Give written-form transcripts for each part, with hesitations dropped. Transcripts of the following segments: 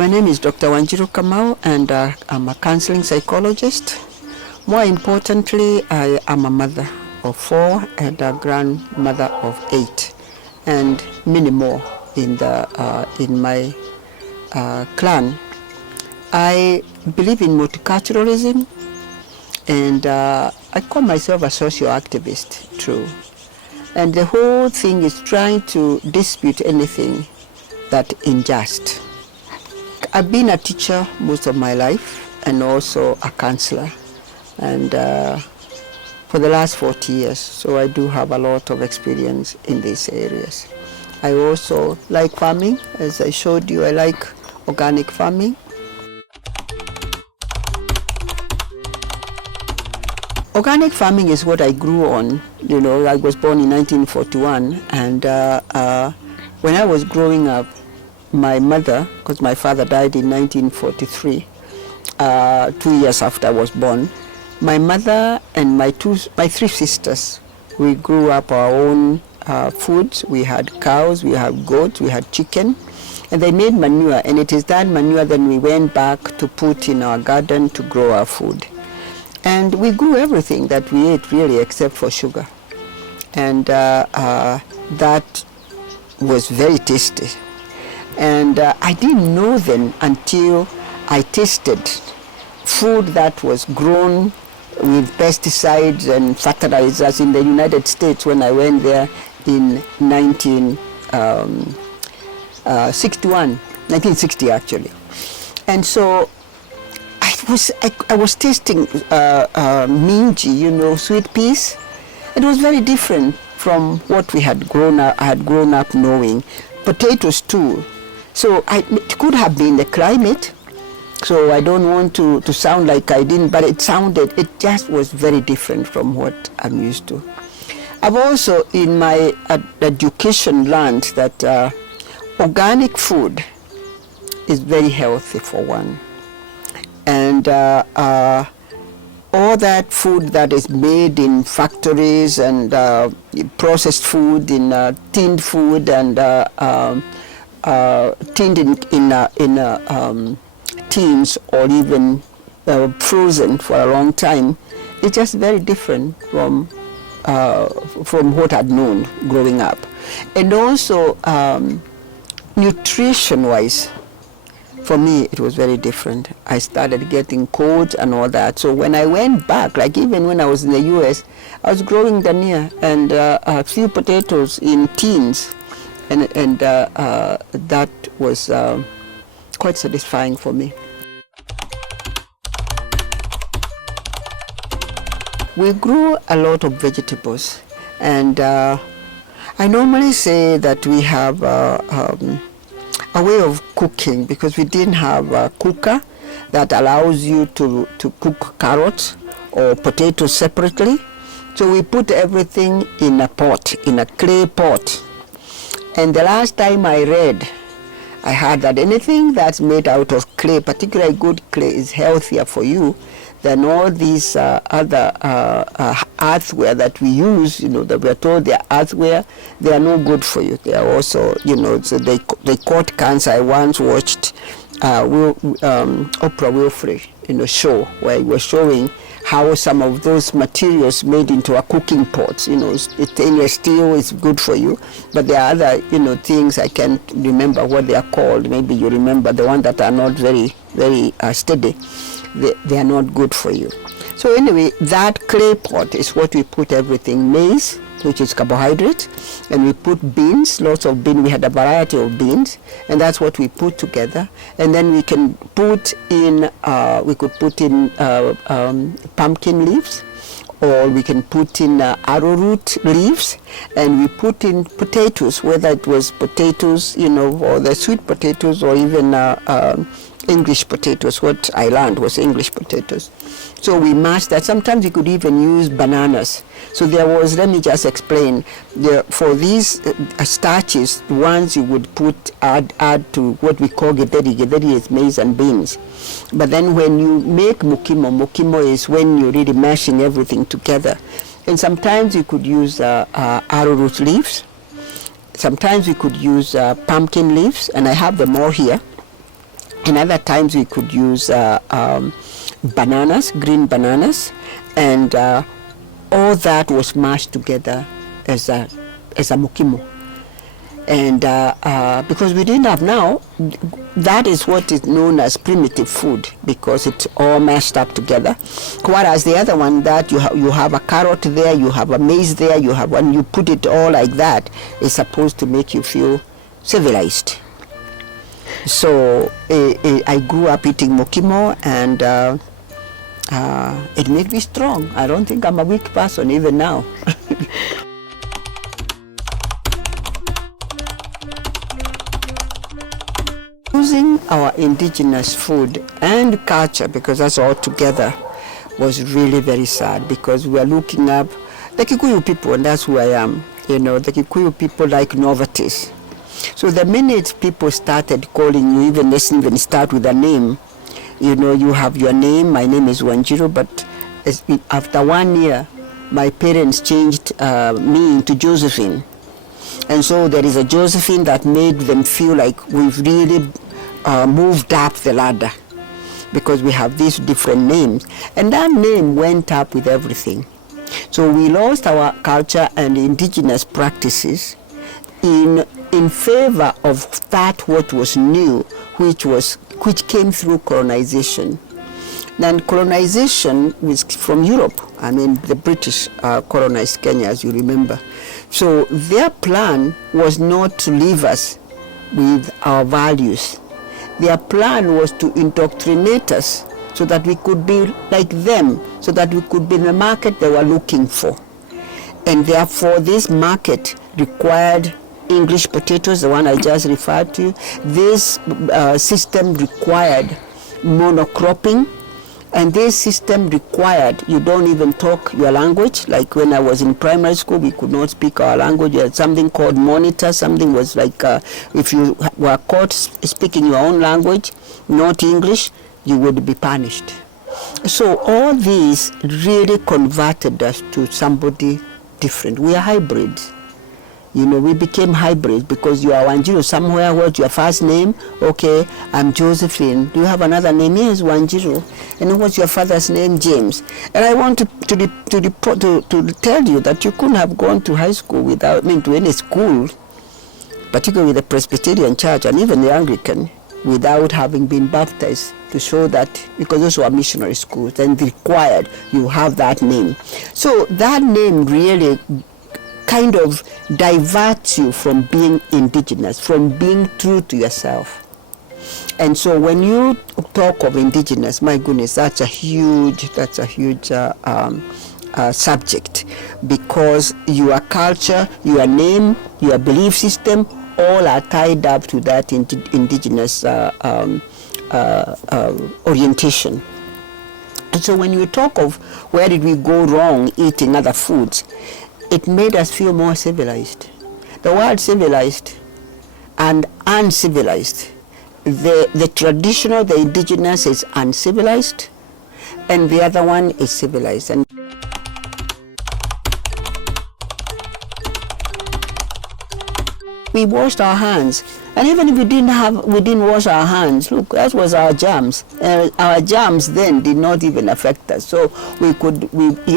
My name is Dr. Wanjiru Kamau, and I'm a counseling psychologist. More importantly, I am a mother of 4 and a grandmother of 8, and many more in my clan. I believe in multiculturalism, and I call myself a social activist, true. And the whole thing is trying to dispute anything that's unjust. I've been a teacher most of my life and also a counselor, and for the last 40 years, so I do have a lot of experience in these areas. I also like farming. As I showed you, I like organic farming. Organic farming is what I grew on. You know, I was born in 1941, and when I was growing up, my mother, because my father died in 1943, 2 years after I was born, my mother and my 3 sisters, we grew up our own foods. We had cows, we had goats, we had chicken, and they made manure, and it is that manure that we went back to put in our garden to grow our food. And we grew everything that we ate, really, except for sugar. And that was very tasty. And I didn't know then until I tasted food that was grown with pesticides and fertilizers in the United States when I went there in 1960 actually. And so I was tasting minji, you know, sweet peas. It was very different from what I had grown up knowing. Potatoes too. So it could have been the climate. So I don't want to sound like I didn't, but it just was very different from what I'm used to. I've also in my education learned that organic food is very healthy for one. And all that food that is made in factories and processed food, in tinned food and tinned in tins or even frozen for a long time, it's just very different from what I'd known growing up. And also nutrition-wise, for me, it was very different. I started getting colds and all that. So when I went back, like even when I was in the US, I was growing dania and a few potatoes in tins. And that was quite satisfying for me. We grew a lot of vegetables, and I normally say that we have a way of cooking, because we didn't have a cooker that allows you to cook carrots or potatoes separately. So we put everything in a pot, in a clay pot. And the last time I read, I heard that anything that's made out of clay, particularly good clay, is healthier for you than all these other earthware that we use, you know, that we are told they are earthware. They are no good for you. They are also, you know, so they caught cancer. I once watched Oprah Winfrey in a show where he was showing how some of those materials made into a cooking pot, you know, stainless steel is good for you, but there are other, you know, things I can't remember what they are called. Maybe you remember the ones that are not very, very steady. They are not good for you. So anyway, that clay pot is what we put everything. Maize, which is carbohydrate, and we put beans, lots of beans. We had a variety of beans, and that's what we put together. And then we can put in, we could put in pumpkin leaves, or we can put in arrowroot leaves, and we put in potatoes, whether it was potatoes, you know, or the sweet potatoes, or even English potatoes. What I learned was English potatoes. So we mashed that. Sometimes we could even use bananas. So there was, let me just explain, for these starches, ones you would add to what we call gederi. Gederi is maize and beans. But then when you make mukimo is when you're really mashing everything together. And sometimes you could use arrowroot leaves. Sometimes we could use pumpkin leaves, and I have them all here. And other times we could use bananas, green bananas, and all that was mashed together as a mukimo. And because we didn't have now, that is what is known as primitive food, because it's all mashed up together. Whereas the other one, that you have a carrot there, you have a maize there, you have one, you put it all like that, is supposed to make you feel civilized. So I grew up eating mukimo, and it made me strong. I don't think I'm a weak person even now. Using our indigenous food and culture, because that's all together, was really very sad, because we are looking up the Kikuyu people, and that's who I am. You know, the Kikuyu people like novelties. So the minute people started calling you, even let's even start with a name, you know, you have your name, my name is Wanjiru, but after 1 year, my parents changed me into Josephine. And so there is a Josephine that made them feel like we've really moved up the ladder, because we have these different names. And that name went up with everything. So we lost our culture and indigenous practices in favor of that what was new, which came through colonization. Then colonization was from Europe. I mean, the British colonized Kenya, as you remember. So their plan was not to leave us with our values. Their plan was to indoctrinate us so that we could be like them, so that we could be in the market they were looking for. And therefore, this market required English potatoes, the one I just referred to. This system required monocropping, and this system required you don't even talk your language. Like when I was in primary school, we could not speak our language. You had something called monitor. Something was like if you were caught speaking your own language, not English, you would be punished. So all these really converted us to somebody different. We are hybrids. You know, we became hybrids, because you are Wanjiru somewhere. What's your first name? Okay, I'm Josephine. Do you have another name? Yes, Wanjiru. And what's your father's name? James. And I want to tell you that you couldn't have gone to high school without, to any school, particularly the Presbyterian Church and even the Anglican, without having been baptized, to show that, because those were missionary schools, and required you have that name. So that name really kind of diverts you from being indigenous, from being true to yourself. And so when you talk of indigenous, my goodness, that's a huge subject, because your culture, your name, your belief system, all are tied up to that indigenous orientation. And so when you talk of where did we go wrong eating other foods, it made us feel more civilized. The word civilized and uncivilized. The traditional, the indigenous is uncivilized, and the other one is civilized. And we washed our hands. And even if we didn't wash our hands, look, that was our germs. Our germs then did not even affect us. So we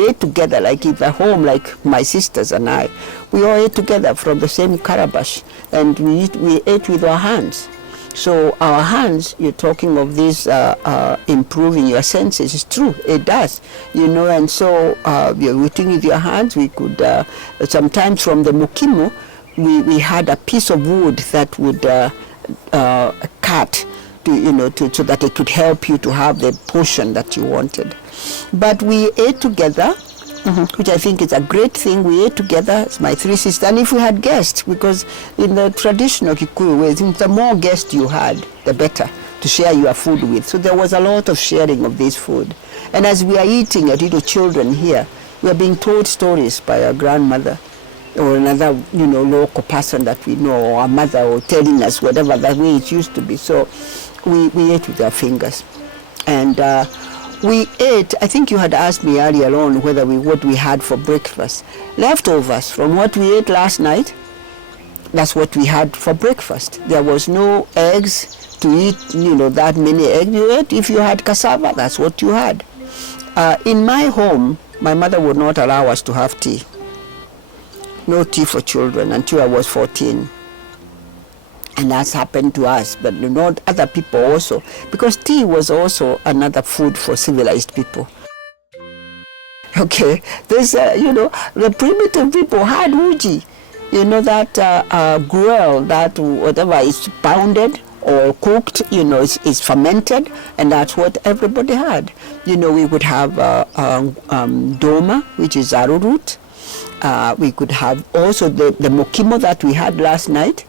ate together, like at home, like my sisters and I. We all ate together from the same calabash, and we ate with our hands. So our hands, you're talking of this improving your senses. It's true, it does. You know, and so you're eating with your hands. We could, sometimes from the mukimo, we had a piece of wood that would cut so that it could help you to have the portion that you wanted. But we ate together, which I think is a great thing. We ate together, my three sisters, and if we had guests, because in the traditional Kikuyu ways, the more guests you had, the better to share your food with. So there was a lot of sharing of this food. And as we are eating it, little children here, we are being told stories by our grandmother, or another, local person that we know, or a mother, or telling us whatever that way it used to be. So we ate with our fingers. And we ate, I think you had asked me earlier on what we had for breakfast. Leftovers from what we ate last night, that's what we had for breakfast. There was no eggs, to eat, that many eggs. You ate. If you had cassava, that's what you had. In my home, my mother would not allow us to have tea. No tea for children until I was 14. And that's happened to us, but not other people also, because tea was also another food for civilized people. Okay, there's, the primitive people had uji, that gruel, that whatever is pounded or cooked, is fermented, and that's what everybody had. We would have doma, which is arrowroot. We could have also the mokimo that we had last night,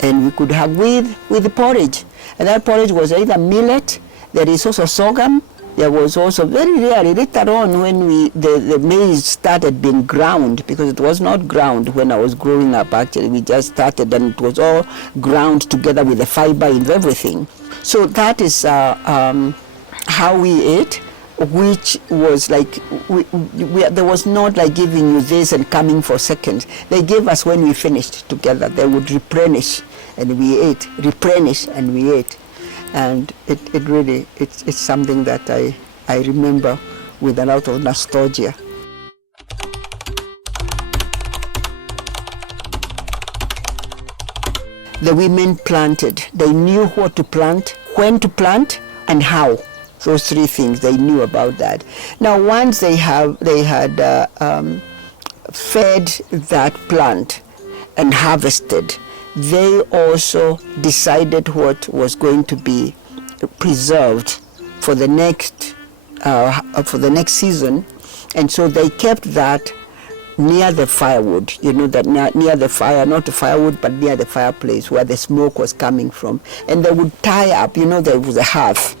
and we could have with the porridge. And that porridge was either millet, there is also sorghum, there was also very rarely later on when the maize started being ground, because it was not ground when I was growing up actually, we just started and it was all ground together with the fiber and everything. So that is how we ate, which was like, there was not like giving you this and coming for seconds. They gave us when we finished together. They would replenish and we ate, replenish and we ate. And it really, it's something that I remember with a lot of nostalgia. The women planted. They knew what to plant, when to plant, and how. Those three things, they knew about that. Now, once they had fed that plant and harvested, they also decided what was going to be preserved for the next season, and so they kept that near the firewood. That near the fire, not the firewood, but near the fireplace where the smoke was coming from. And they would tie up. There was a hearth.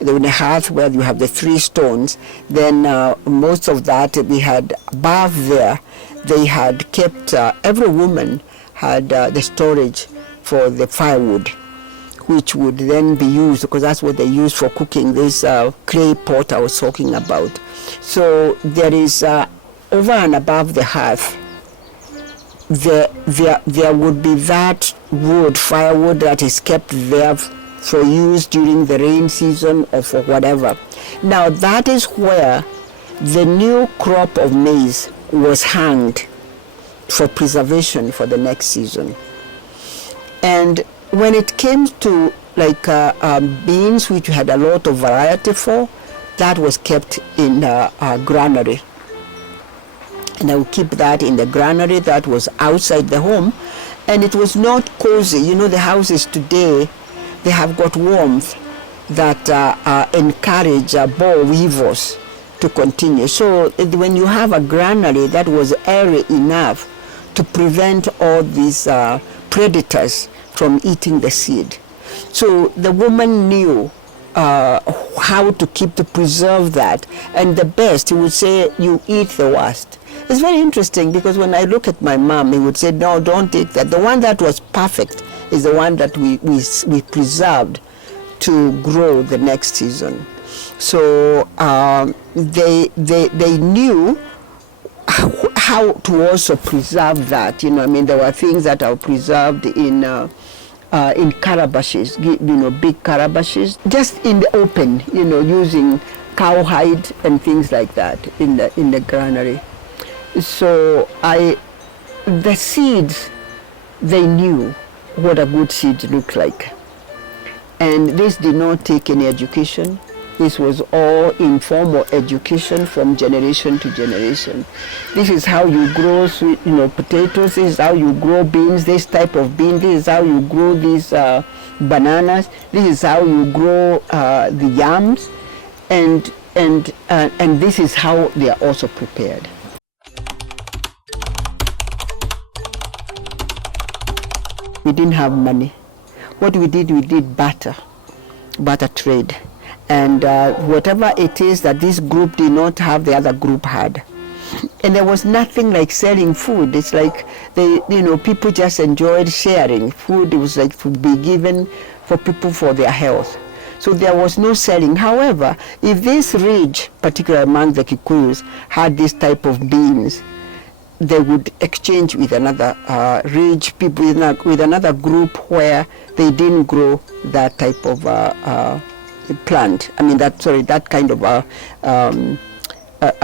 There was a hearth where you have the three stones. Then most of that we had above there. They had kept. Every woman had the storage for the firewood, which would then be used, because that's what they use for cooking, this clay pot I was talking about. So there is, over and above the hearth, there would be that wood, firewood that is kept there for use during the rain season or for whatever. Now that is where the new crop of maize was hanged for preservation for the next season. And when it came to like beans, which we had a lot of variety for, that was kept in a granary. And I would keep that in the granary that was outside the home. And it was not cozy. The houses today, they have got warmth that encourage boll weevils to continue. So when you have a granary that was airy enough to prevent all these predators from eating the seed. So the woman knew how to preserve that. And the best, he would say, you eat the worst. It's very interesting, because when I look at my mom, he would say, no, don't eat that. The one that was perfect is the one that we preserved to grow the next season. So they knew how to also preserve that. There were things that are preserved in calabashes, big calabashes, just in the open, using cowhide and things like that in the granary. So the seeds, they knew what a good seed looked like. And this did not take any education. This was all informal education from generation to generation. This is how you grow potatoes, this is how you grow beans, this type of bean, this is how you grow these bananas, this is how you grow the yams, and this is how they are also prepared. We didn't have money. What we did barter trade. And whatever it is that this group did not have, the other group had. And there was nothing like selling food. It's like people just enjoyed sharing. Food was like to be given for people for their health. So there was no selling. However, if this ridge, particularly among the Kikuyus, had this type of beans, they would exchange with another rich people, with another group where they didn't grow that type of plant. I mean, that kind of a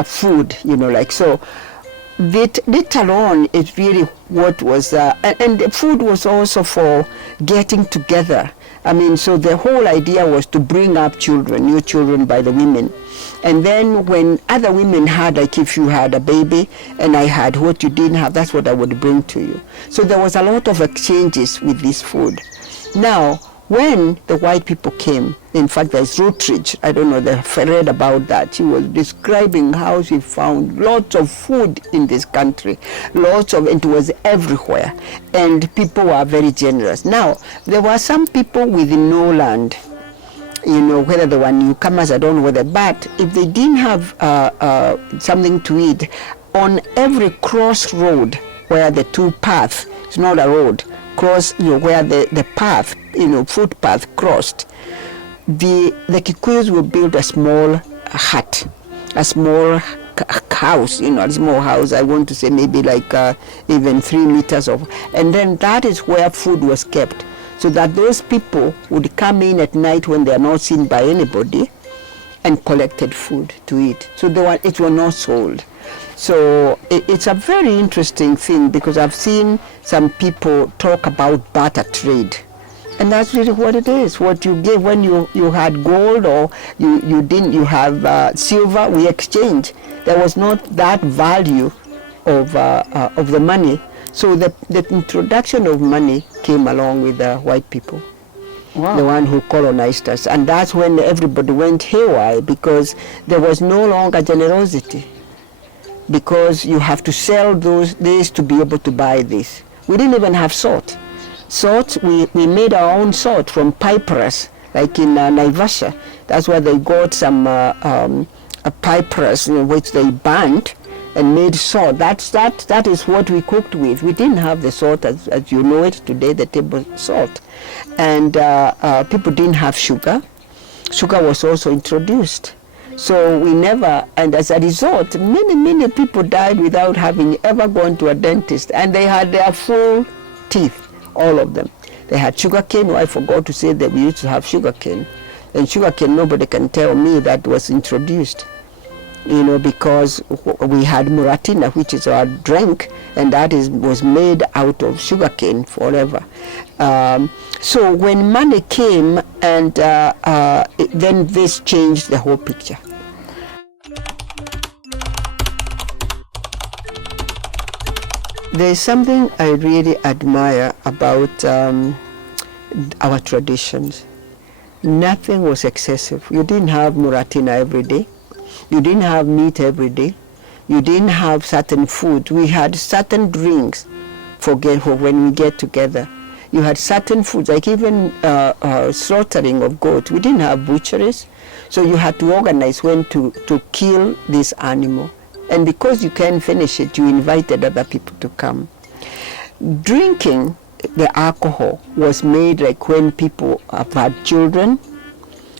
food, like so. That alone is really what was, and the food was also for getting together. I mean, so the whole idea was to bring up children, new children by the women. And then when other women had, like if you had a baby and I had what you didn't have, that's what I would bring to you. So there was a lot of exchanges with this food. Now, when the white people came, in fact, there's Routledge, I don't know if I read about that. She was describing how she found lots of food in this country, it was everywhere, and people were very generous. Now, there were some people with no land, whether they were newcomers, I don't know whether, but if they didn't have something to eat, on every crossroad where the two paths, it's not a road, where the path, footpath crossed, the Kikuyus will build a small hut, a small house, a small house, I want to say maybe like even 3 meters of, and then that is where food was kept, so that those people would come in at night when they are not seen by anybody and collected food to eat. So it was not sold. So it's a very interesting thing, because I've seen some people talk about barter trade. And that's really what it is. What you gave when you had gold, or you have silver, we exchange. There was not that value of the money. So the introduction of money came along with the white people. Wow. The one who colonized us. And that's when everybody went haywire, because there was no longer generosity. Because you have to sell this to be able to buy this. We didn't even have salt. Salt, we made our own salt from papyrus, like in Naivasha. That's where they got some papyrus, which they burnt and made salt. That is what we cooked with. We didn't have the salt as you know it today, the table salt. And people didn't have sugar. Sugar was also introduced. So we never, and as a result, many people died without having ever gone to a dentist, and they had their full teeth, all of them. They had sugarcane. I forgot to say that we used to have sugarcane. And sugarcane, nobody can tell me that was introduced, because we had muratina, which is our drink, and that was made out of sugarcane forever. So when money came, and then this changed the whole picture. There's something I really admire about our traditions. Nothing was excessive. You didn't have muratina every day. You didn't have meat every day. You didn't have certain food. We had certain drinks for when we get together. You had certain foods, like even slaughtering of goats. We didn't have butcheries, so you had to organize when to kill this animal. And because you can't finish it, you invited other people to come. Drinking the alcohol was made like when people have had children,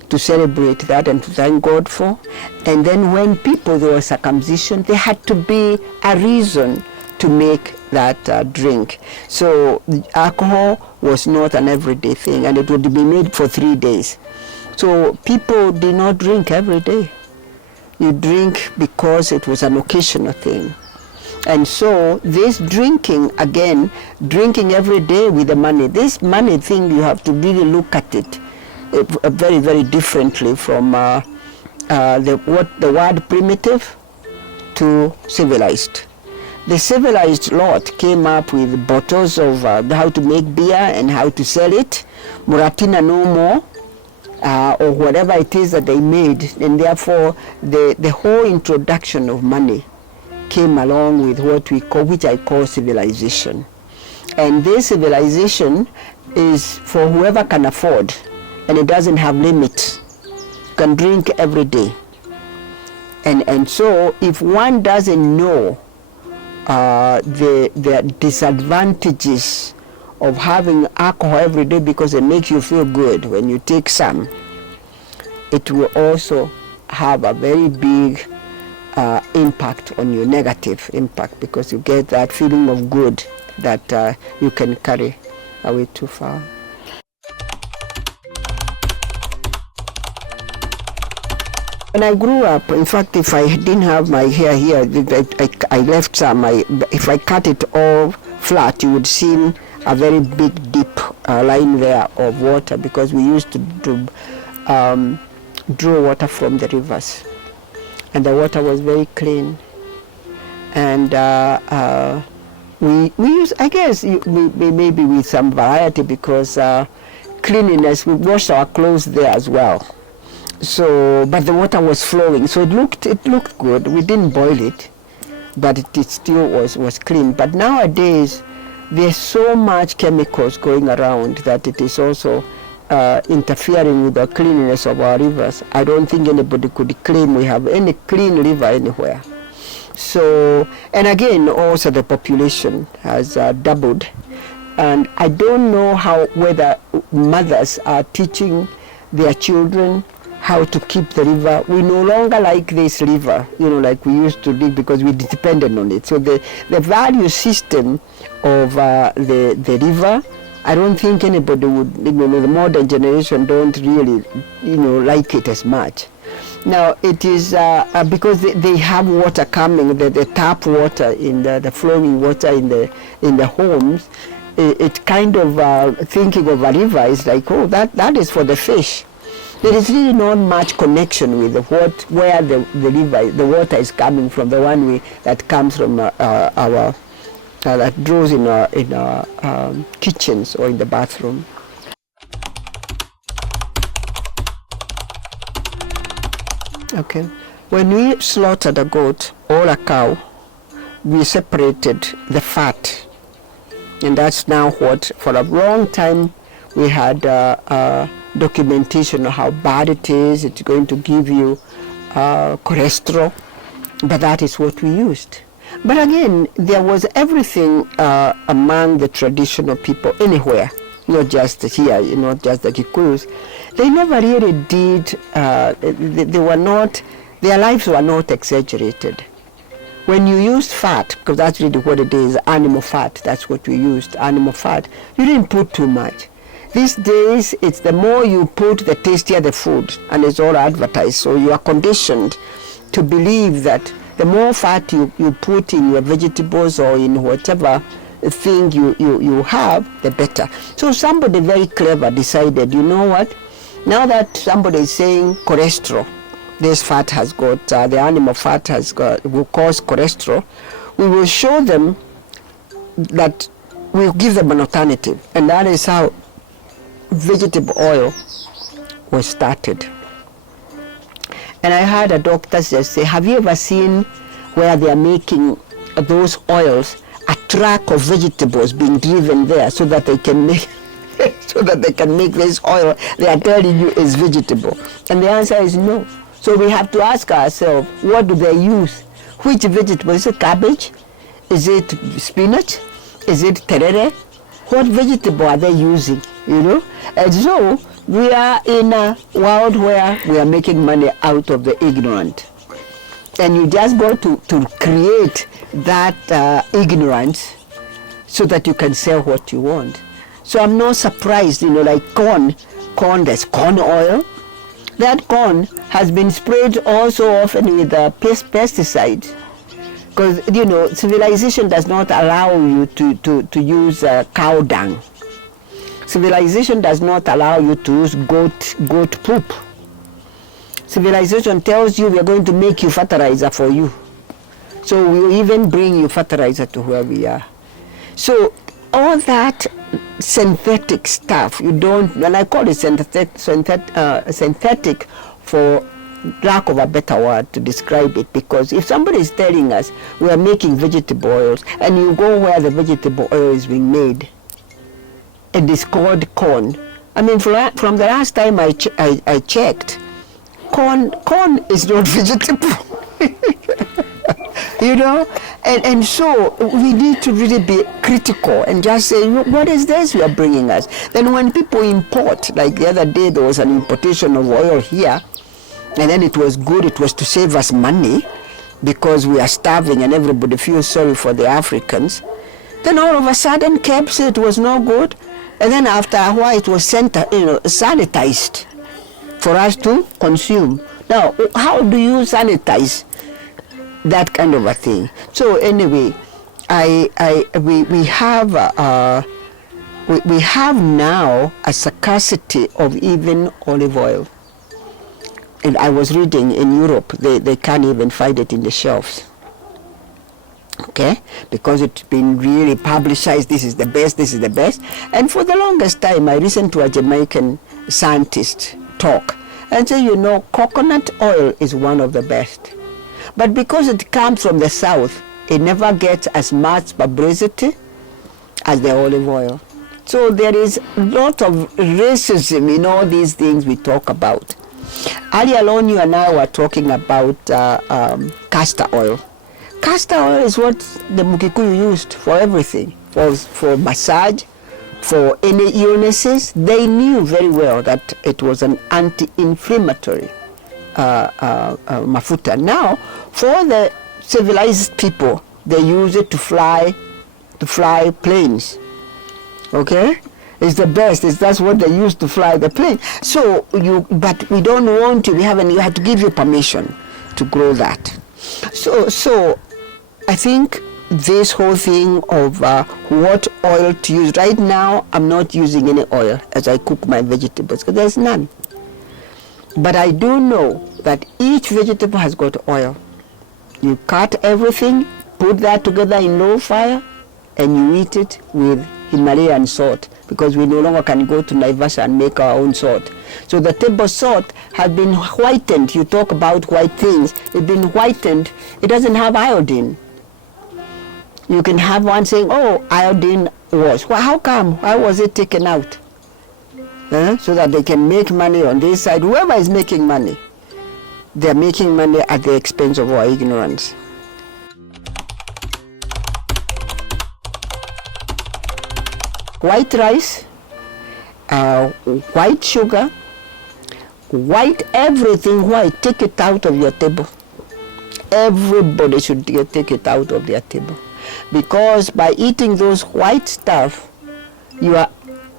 to celebrate that and to thank God for. And then when people, there was circumcision, there had to be a reason to make that drink. So alcohol was not an everyday thing, and it would be made for 3 days. So people did not drink every day. You drink because it was an occasional thing. And so this drinking, again, drinking every day with the money, this money thing, you have to really look at it very, very differently from the word primitive to civilized. The civilized lot came up with bottles of how to make beer and how to sell it, muratina no more, or whatever it is that they made, and therefore the whole introduction of money came along with which I call civilization. And this civilization is for whoever can afford, and it doesn't have limits. You can drink every day. And so if one doesn't know the disadvantages of having alcohol every day, because it makes you feel good when you take some, it will also have a very big impact on you, negative impact, because you get that feeling of good that you can carry away too far. When I grew up, in fact, if I didn't have my hair here, I left some. If I cut it all flat, you would see a very big deep line there of water, because we used to draw water from the rivers, and the water was very clean. And we use, I guess, maybe with some variety, because cleanliness, we washed our clothes there as well. So, but the water was flowing, so it looked good. We didn't boil it, but it still was clean. But nowadays, there's so much chemicals going around that it is also interfering with the cleanliness of our rivers. I don't think anybody could claim we have any clean river anywhere. So, and again, also the population has doubled, and I don't know whether mothers are teaching their children how to keep the river. We no longer like this river, like we used to do, because we depended on it. So the value system of the river, I don't think anybody would, the modern generation don't really, like it as much. Now it is because they have water coming, the tap water, in the flowing water in the homes. It kind of thinking of a river is like, oh, that is for the fish. There is really not much connection with where the river, the water is coming from, the one that comes from our that draws in our kitchens or in the bathroom. Okay, when we slaughtered a goat or a cow, we separated the fat, and that's now what, for a long time, we had documentation of how bad it is. It's going to give you cholesterol, but that is what we used. But again, there was everything among the traditional people anywhere, not just here, not just the Kikuyus. They never really did, they were not, their lives were not exaggerated. When you used fat, because that's really what it is, animal fat, that's what we used, animal fat, you didn't put too much. These days, it's the more you put, the tastier the food, and it's all advertised. So you are conditioned to believe that the more fat you put in your vegetables or in whatever thing you have, the better. So somebody very clever decided, you know what? Now that somebody is saying cholesterol, this fat has got, the animal fat will cause cholesterol, we will show them that we'll give them an alternative. And that is how vegetable oil was started. And I heard a doctor just say, have you ever seen where they are making those oils, a truck of vegetables being driven there so that they can make this oil they are telling you is vegetable? And the answer is no. So we have to ask ourselves, what do they use? Which vegetable? Is it cabbage? Is it spinach? Is it terere? What vegetable are they using? And so we are in a world where we are making money out of the ignorant, and you just go to create that ignorance so that you can sell what you want. So I'm not surprised, like corn, there's corn oil. That corn has been sprayed also often with pesticides, because civilization does not allow you to use cow dung. Civilization does not allow you to use goat poop. Civilization tells you we are going to make you fertilizer for you. So we will even bring you fertilizer to where we are. So all that synthetic stuff, and I call it synthetic for lack of a better word to describe it, because if somebody is telling us we are making vegetable oils, and you go where the vegetable oil is being made, it is called corn. I mean, from the last time I checked, corn is not vegetable. And so we need to really be critical and just say, what is this you are bringing us? Then when people import, like the other day there was an importation of oil here, and then it was good, it was to save us money, because we are starving and everybody feels sorry for the Africans. Then all of a sudden, KEB said it was no good, and then after a while it was sanitized for us to consume. Now, how do you sanitize that kind of a thing? So anyway, we have now a scarcity of even olive oil. And I was reading in Europe, they can't even find it in the shelves. Okay, because it's been really publicized, this is the best, this is the best. And for the longest time, I listened to a Jamaican scientist talk and say, you know, coconut oil is one of the best. But because it comes from the south, it never gets as much publicity as the olive oil. So there is a lot of racism in all these things we talk about. Earlier on, you and I were talking about castor oil. Castor oil is what the Mukikuyu used for everything, for massage, for any illnesses. They knew very well that it was an anti-inflammatory mafuta. Now, for the civilized people, they use it to fly planes. Okay, it's the best. That's what they use to fly the plane. So but we don't want to. You have to give you permission to grow that. So I think this whole thing of what oil to use. Right now, I'm not using any oil as I cook my vegetables because there's none. But I do know that each vegetable has got oil. You cut everything, put that together in low fire, and you eat it with Himalayan salt, because we no longer can go to Naivasha and make our own salt. So the table salt has been whitened. You talk about white things. It's been whitened. It doesn't have iodine. You can have one saying, oh, iodine was. Well, how come? Why was it taken out? So that they can make money on this side. Whoever is making money, they're making money at the expense of our ignorance. White rice, white sugar, white everything white, take it out of your table. Everybody should take it out of their table. Because by eating those white stuff, you are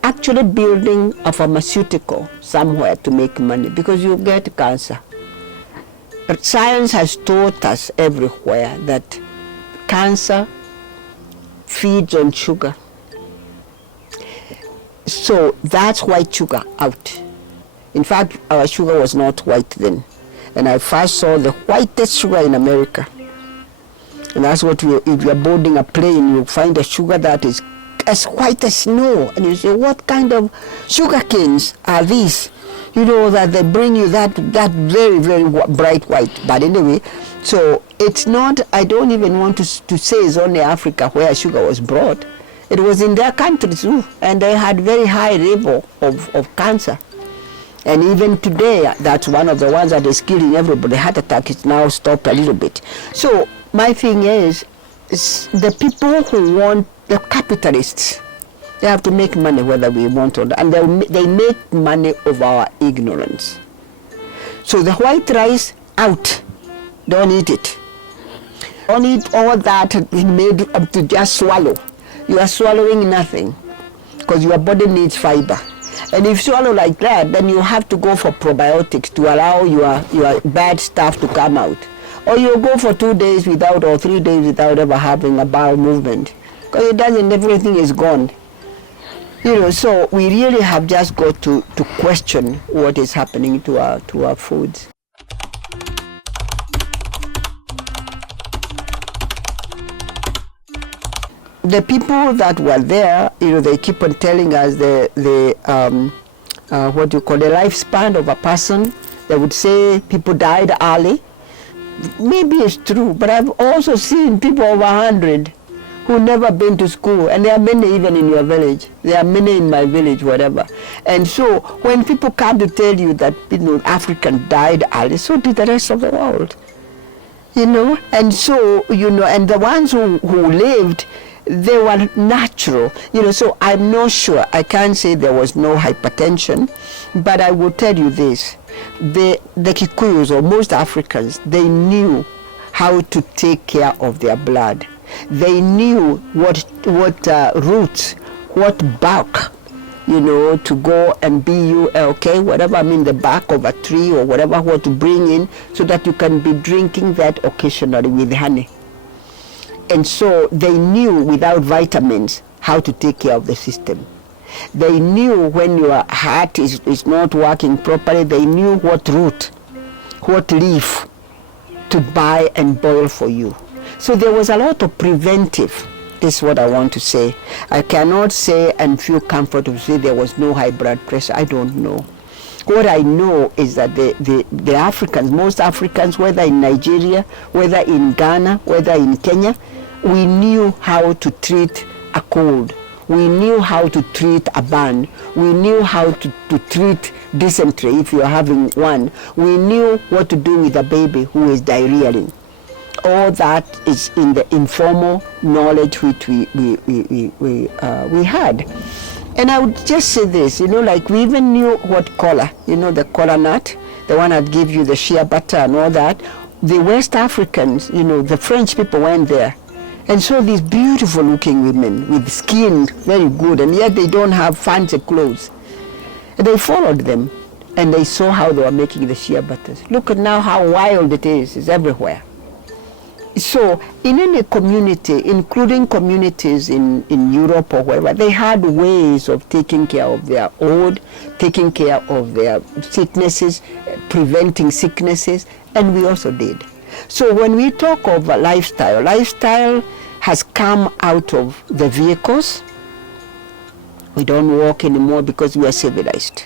actually building a pharmaceutical somewhere to make money, because you get cancer. But science has taught us everywhere that cancer feeds on sugar. So that's white sugar out. In fact, our sugar was not white then. And I first saw the whitest sugar in America. And that's what if you're boarding a plane, you find a sugar that is as white as snow. And you say, what kind of sugar canes are these? You know, that they bring you that very, very bright white. But anyway, so it's not, I don't even want to say it's only Africa where sugar was brought. It was in their country too, and they had very high level of cancer. And even today, that's one of the ones that is killing everybody. Heart attack is now stopped a little bit. So my thing is the people who want, the capitalists, they have to make money whether we want or not, and they make money of our ignorance. So the white rice, out. Don't eat it. Don't eat all that made to just swallow. You are swallowing nothing, because your body needs fiber. And if you swallow like that, then you have to go for probiotics to allow your bad stuff to come out. Or you go for 2 days without, or 3 days without ever having a bowel movement, because it doesn't, everything is gone. You know, so we really have just got to question what is happening to our foods. The people that were there, you know, they keep on telling us the lifespan of a person. They would say people died early. Maybe it's true, but I've also seen people over 100 who never been to school, and there are many even in your village. There are many in my village, whatever. And so when people come to tell you that, you know, Africans died early, so did the rest of the world. You know, and so, you know, and the ones who lived, they were natural, you know, so I'm not sure. I can't say there was no hypertension, but I will tell you this. The Kikuyus, or most Africans, they knew how to take care of their blood. They knew what roots, what bark, to go and whatever, the bark of a tree or whatever, what to bring in so that you can be drinking that occasionally with honey. And so they knew without vitamins how to take care of the system. They knew when your heart is not working properly, they knew what root, what leaf to buy and boil for you. So there was a lot of preventive, is what I want to say. I cannot say and feel comfortable to say there was no high blood pressure. I don't know. What I know is that the Africans, most Africans, whether in Nigeria, whether in Ghana, whether in Kenya, we knew how to treat a cold. We knew how to treat a burn. We knew how to treat dysentery if you're having one. We knew what to do with a baby who is diarrheaing. All that is in the informal knowledge which we had. And I would just say this, like we even knew what kola, the kola nut, the one that gives you the shea butter and all that. The West Africans, the French people went there and saw these beautiful looking women with skin very good, and yet they don't have fancy clothes. And they followed them and they saw how they were making the shea butters. Look at now how wild it is. It's everywhere. So in any community, including communities in Europe or wherever, they had ways of taking care of their old, taking care of their sicknesses, preventing sicknesses, and we also did. So when we talk of a lifestyle has come out of the vehicles. We don't walk anymore because we are civilized.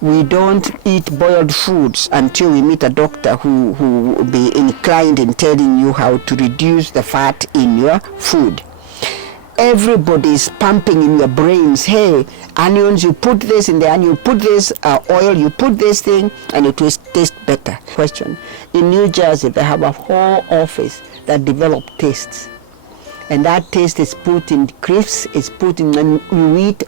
We don't eat boiled foods until we meet a doctor who will be inclined in telling you how to reduce the fat in your food. Everybody is pumping in your brains, hey, onions, you put this in the onion, you put this oil, you put this thing, and it will taste better. Question, in New Jersey, they have a whole office that develop tastes. And that taste is put in crisps, it's put in, and you eat.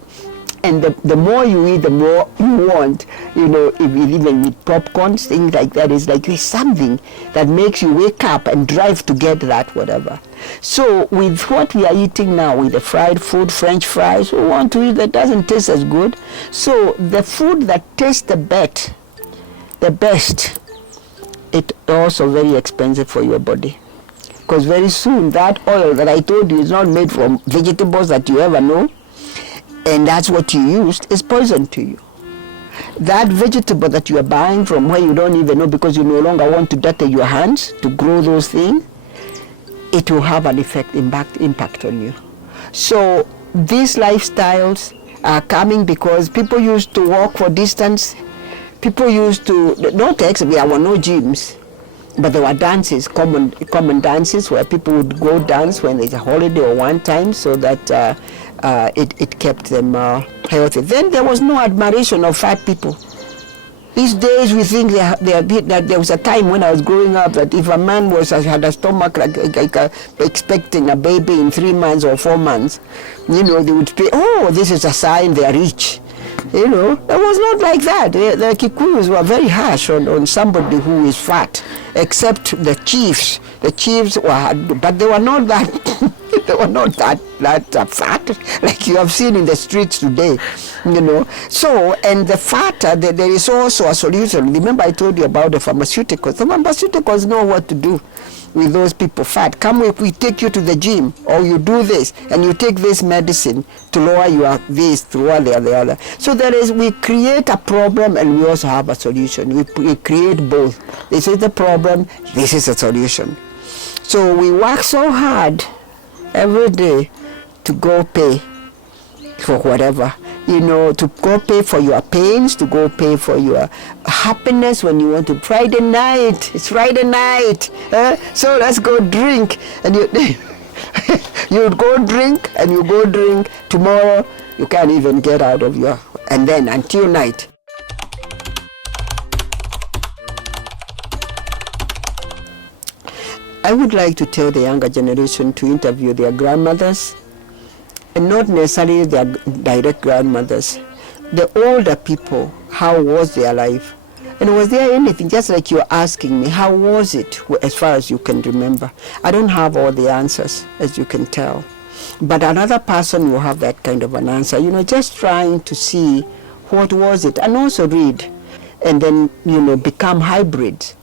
And the more you eat, the more you want, if you even with popcorn, things like that, it's like there's something that makes you wake up and drive to get that, whatever. So with what we are eating now, with the fried food, French fries, we want to eat that doesn't taste as good. So the food that tastes the best, it's also very expensive for your body. Because very soon that oil that I told you is not made from vegetables that you ever know, and that's what you used, is poison to you. That vegetable that you are buying from where you don't even know because you no longer want to dirty your hands to grow those things, it will have an impact on you. So these lifestyles are coming because people used to walk for distance. People used to, there were no gyms, but there were dances, common dances where people would go dance when there's a holiday or one time so that it kept them healthy. Then there was no admiration of fat people. These days we think that there was a time when I was growing up that if a man had a stomach like expecting a baby in 3 months or 4 months, they would say, oh, this is a sign they are rich. It was not like that. The Kikuyus were very harsh on somebody who is fat, except the chiefs. The chiefs were, but they were not that. They were not that fat like you have seen in the streets today, So, and the fatter, there is also a solution. Remember I told you about the pharmaceuticals. The pharmaceuticals know what to do with those people fat. Come, we take you to the gym, or you do this, and you take this medicine to lower your this, to lower the other. So we create a problem and we also have a solution. We create both. This is the problem, this is the solution. So we work so hard every day to go pay for whatever, to go pay for your pains, to go pay for your happiness when you want to. Friday night, it's Friday night, so let's go drink. And you go drink and you go drink. Tomorrow you can't even get out of your, and then until night. I would like to tell the younger generation to interview their grandmothers, and not necessarily their direct grandmothers. The older people, how was their life? And was there anything, just like you're asking me, how was it as far as you can remember? I don't have all the answers, as you can tell. But another person will have that kind of an answer, just trying to see what was it, and also read, and then, become hybrids.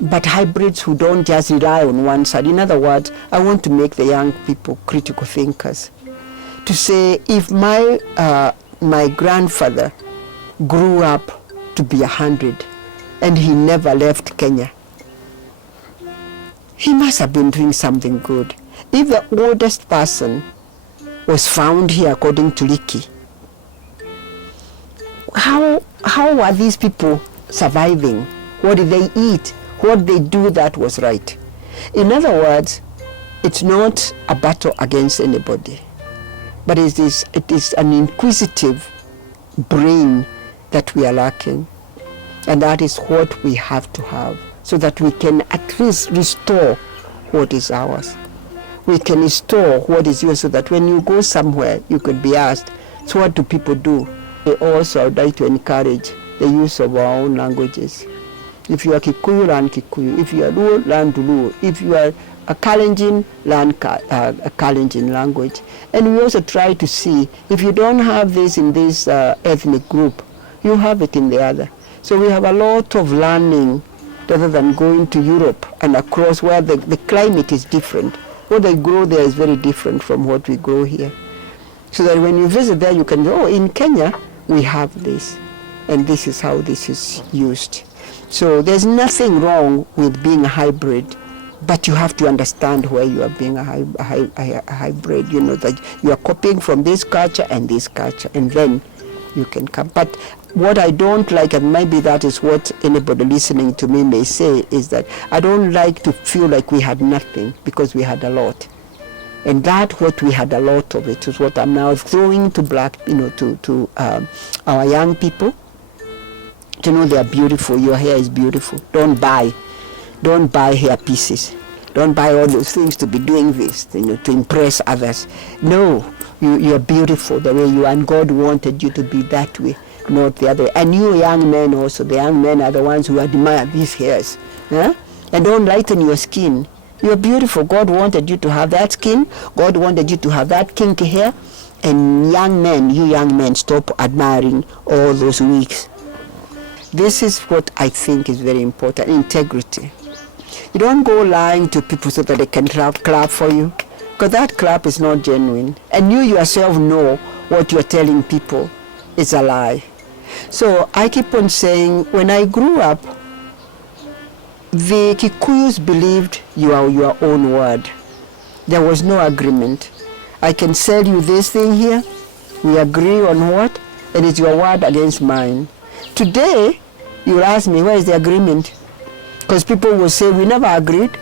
But hybrids who don't just rely on one side. In other words, I want to make the young people critical thinkers. To say, if my grandfather grew up to be 100 and he never left Kenya, he must have been doing something good. If the oldest person was found here according to Liki, how are these people surviving? What did they eat? What did they do that was right? In other words, it's not a battle against anybody, but it is an inquisitive brain that we are lacking. And that is what we have to have, so that we can at least restore what is ours. We can restore what is yours, so that when you go somewhere, you could be asked, so what do people do? Also, I would like to encourage the use of our own languages. If you are Kikuyu, learn Kikuyu. If you are Luo, learn Luo. If you are a Kalenjin, learn a Kalenjin language. And we also try to see, if you don't have this in this ethnic group, you have it in the other. So we have a lot of learning, rather than going to Europe and across where the climate is different. What they grow there is very different from what we grow here. So that when you visit there, you can go, oh, in Kenya, we have this, and this is how this is used. So there's nothing wrong with being a hybrid, but you have to understand where you are being a hybrid, that you are copying from this culture, and then you can come. But what I don't like, and maybe that is what anybody listening to me may say, is that I don't like to feel like we had nothing, because we had a lot. And that what we had a lot of it is what I'm now throwing to our young people. To know they are beautiful. Your hair is beautiful. Don't buy hair pieces. Don't buy all those things to be doing this, to impress others. No, you are beautiful the way you are, and God wanted you to be that way, not the other way. And you young men also, the young men are the ones who admire these hairs. Huh? And don't lighten your skin. You are beautiful. God wanted you to have that skin. God wanted you to have that kinky hair. And you young men, stop admiring all those wigs. This is what I think is very important, integrity. You don't go lying to people so that they can clap for you, because that clap is not genuine. And you yourself know what you're telling people is a lie. So I keep on saying, when I grew up, the Kikuyus believed you are your own word. There was no agreement. I can sell you this thing here, we agree on what, and it's your word against mine. Today, you'll ask me, where is the agreement? Because people will say, we never agreed.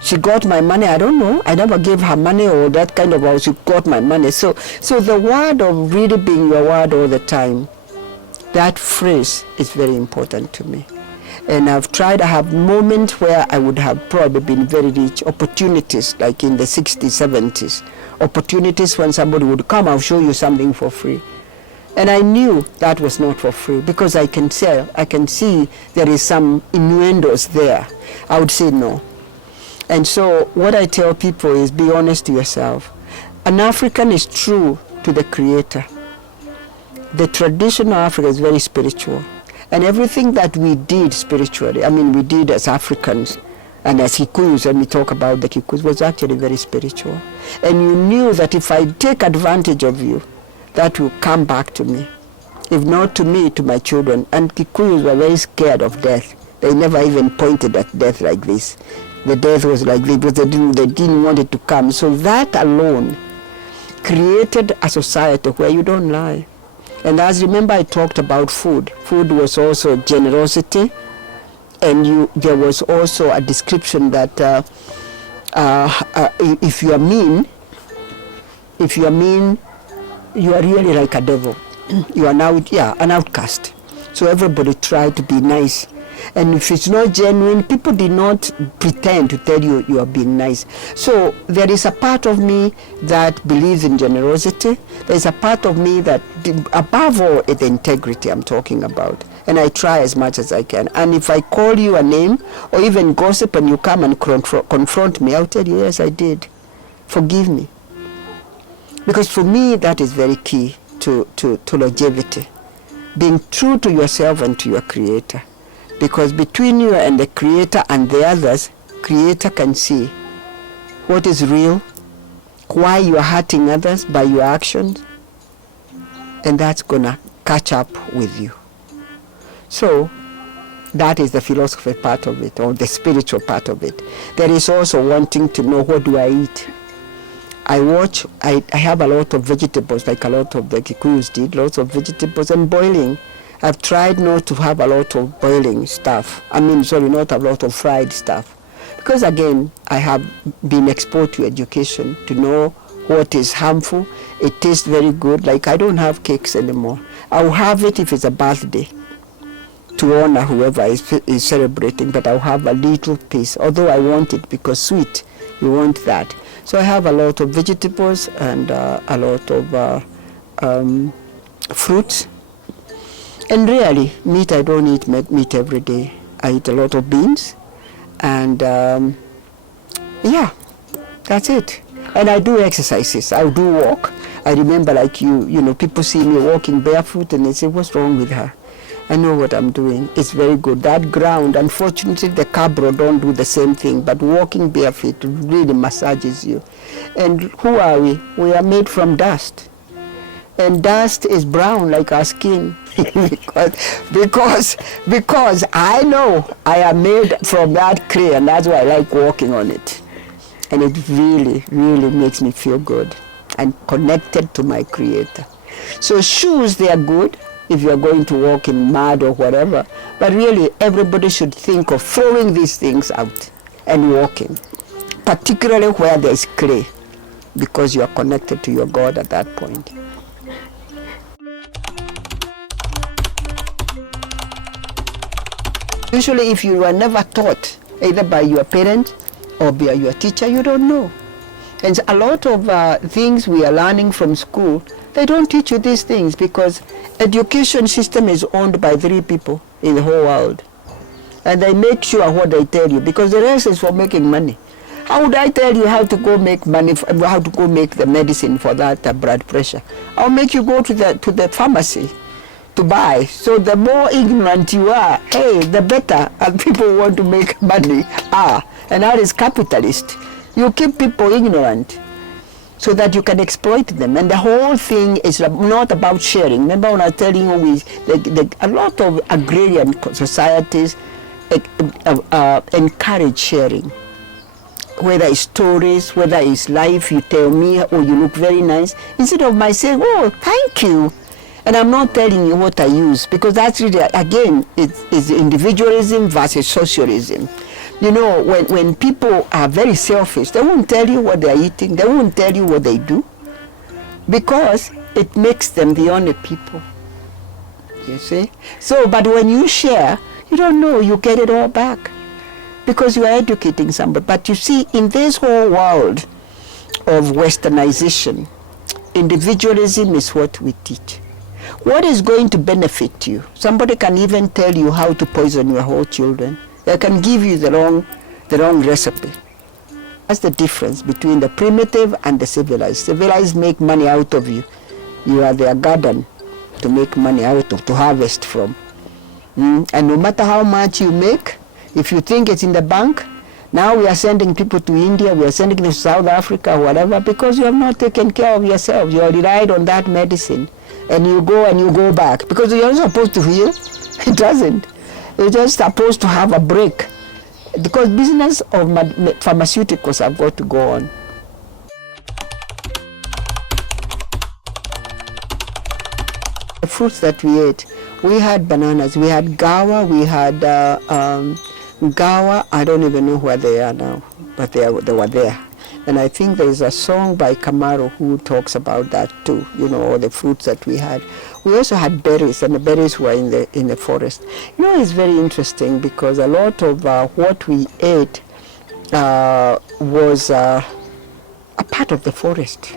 She got my money, I don't know. I never gave her money, or that kind of, she got my money. So the word of really being your word all the time, that phrase is very important to me. And I've tried to have moments where I would have probably been very rich, opportunities like in the 60s, 70s. Opportunities when somebody would come, I'll show you something for free. And I knew that was not for free, because I can see there is some innuendos there. I would say no. And so what I tell people is, be honest to yourself. An African is true to the Creator. The traditional Africa is very spiritual. And everything that we did spiritually, we did as Africans and as Kikuyus, and we talk about the Kikuyus, was actually very spiritual. And you knew that if I take advantage of you, that will come back to me. If not to me, to my children. And Kikuyus were very scared of death. They never even pointed at death like this. The death was like this, because they didn't want it to come. So that alone created a society where you don't lie. And as remember, I talked about food. Food was also generosity. And there was also a description that if you are mean, you are really like a devil. You are now, an outcast. So everybody tried to be nice. And if it's not genuine, people did not pretend to tell you you are being nice. So there is a part of me that believes in generosity. There's a part of me that, above all, is the integrity I'm talking about. And I try as much as I can. And if I call you a name or even gossip and you come and confront me, I'll tell you, yes, I did. Forgive me. Because for me, that is very key to longevity. Being true to yourself and to your Creator. Because between you and the Creator and the others, Creator can see what is real, why you are hurting others by your actions, and that's gonna catch up with you. So that is the philosophy part of it, or the spiritual part of it. There is also wanting to know, what do I eat? I have a lot of vegetables, like a lot of the Kikuyus did, lots of vegetables, and boiling. I've tried not to have a lot of boiling stuff. Not a lot of fried stuff. Because again, I have been exposed to education to know what is harmful. It tastes very good. Like, I don't have cakes anymore. I'll have it if it's a birthday to honor whoever is celebrating, but I'll have a little piece, although I want it because sweet, you want that. So I have a lot of vegetables and a lot of fruits. And really, meat, I don't eat meat every day. I eat a lot of beans. And yeah, that's it. And I do exercises. I do walk. I remember, like people see me walking barefoot and they say, what's wrong with her? I know what I'm doing. It's very good. That ground, unfortunately, the cabro don't do the same thing, but walking barefoot really massages you. And who are we? We are made from dust. And dust is brown like our skin. because I know I am made from that clay, and that's why I like walking on it. And it really, really makes me feel good and connected to my Creator. So shoes, they are good if you're going to walk in mud or whatever, but really everybody should think of throwing these things out and walking, particularly where there's clay, because you are connected to your God at that point. Usually if you were never taught, either by your parent or by your teacher, you don't know. And a lot of things we are learning from school, they don't teach you these things because education system is owned by 3 people in the whole world. And they make sure what they tell you, because the rest is for making money. How would I tell you how to go make money, how to go make the medicine for that blood pressure? I'll make you go to the pharmacy to buy. So the more ignorant you are, hey, the better. And people want to make money. And that is capitalist. You keep people ignorant so that you can exploit them. And the whole thing is not about sharing. Remember when I was telling you, a lot of agrarian societies encourage sharing. Whether it's stories, whether it's life, you tell me, oh, you look very nice. Instead of my saying, oh, thank you. And I'm not telling you what I use, because that's really, again, it's individualism versus socialism. You know, when people are very selfish, they won't tell you what they're eating, they won't tell you what they do, because it makes them the only people, you see? So, but when you share, you don't know, you get it all back, because you are educating somebody. But you see, in this whole world of westernization, individualism is what we teach. What is going to benefit you? Somebody can even tell you how to poison your whole children. They can give you the wrong recipe. That's the difference between the primitive and the civilized. Civilized make money out of you. You are their garden to make money out of, to harvest from. And no matter how much you make, if you think it's in the bank, now we are sending people to India, we are sending them to South Africa or whatever, because you have not taken care of yourself. You are relied on that medicine. And you go back, because you're not supposed to heal. It doesn't. You're just supposed to have a break, because business of pharmaceuticals have got to go on. The fruits that we ate, we had bananas, we had gawa, we had gawa. I don't even know where they are now, but they were there. And I think there is a song by Kamau who talks about that too, you know, all the fruits that we had. We also had berries, and the berries were in the forest. You know, it's very interesting, because a lot of what we ate was a part of the forest.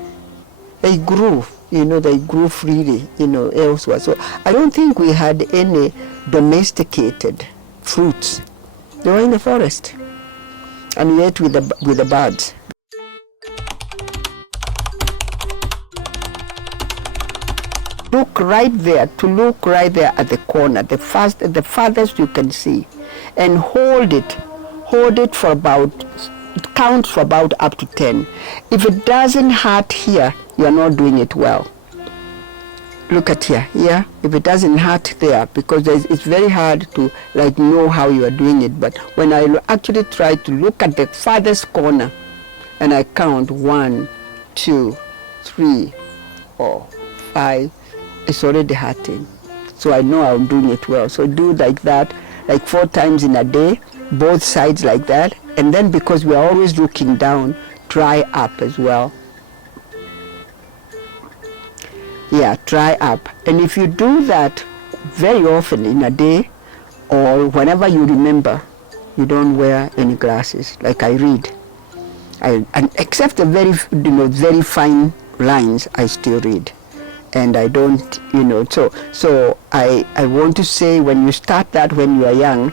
They grew They grew freely, elsewhere. So I don't think we had any domesticated fruits. They were in the forest, and we ate with the birds. Look right there at the corner, the farthest you can see, and hold it for count for about up to 10. If it doesn't hurt here, you're not doing it well. Look at here, if it doesn't hurt there, because it's very hard to know how you are doing it. But when I actually try to look at the farthest corner and I count 1, 2, 3, 4, 5, it's already hurting. So I know I'm doing it well. So do like that, 4 times in a day, both sides like that. And then because we are always looking down, try up as well. Yeah, try up. And if you do that very often in a day, or whenever you remember, you don't wear any glasses. Like I read, and except the very fine lines, I still read, and I don't, So I want to say, when you start that when you are young,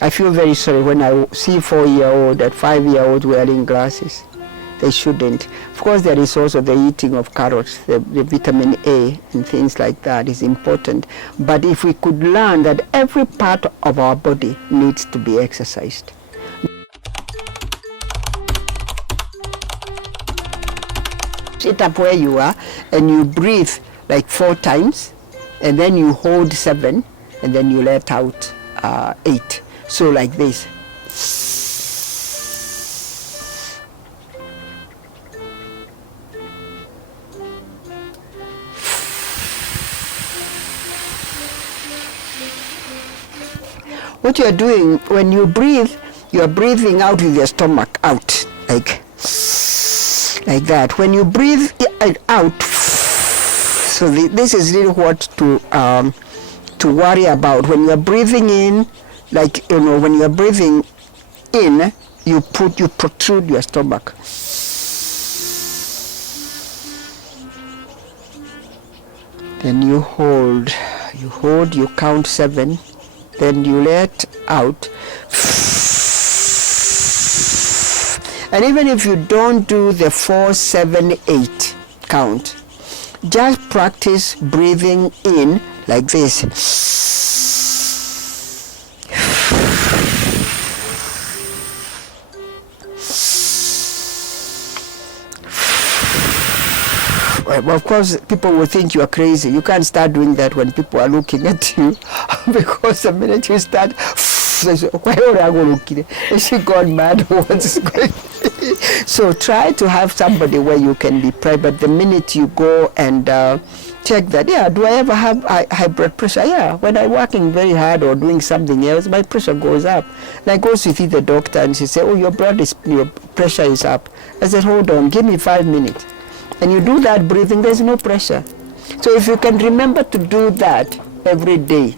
I feel very sorry when I see 4-year-old and 5-year-olds wearing glasses. They shouldn't. Of course, there is also the eating of carrots, the vitamin A and things like that is important. But if we could learn that every part of our body needs to be exercised. Sit up where you are and you breathe 4 times, and then you hold 7, and then you let out 8. So like this. What you are doing when you breathe, you are breathing out with your stomach out, like that. When you breathe out, so this is really what to worry about. When you are breathing in, when you are breathing in, you protrude your stomach. Then you hold, you count 7. Then you let out. And even if you don't do the 4, 7, 8 count, just practice breathing in like this. Well, of course, people will think you are crazy. You can't start doing that when people are looking at you, because the minute you start, they say, "Why are you looking? Is she gone mad? What's going?" So try to have somebody where you can be private. The minute you go and check that, do I ever have high blood pressure? Yeah, when I'm working very hard or doing something else, my pressure goes up. And I go to see the doctor, and she said, "Oh, your pressure is up." I said, "Hold on, give me 5 minutes." And you do that breathing, there's no pressure. So if you can remember to do that every day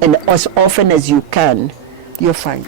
and as often as you can, you're fine.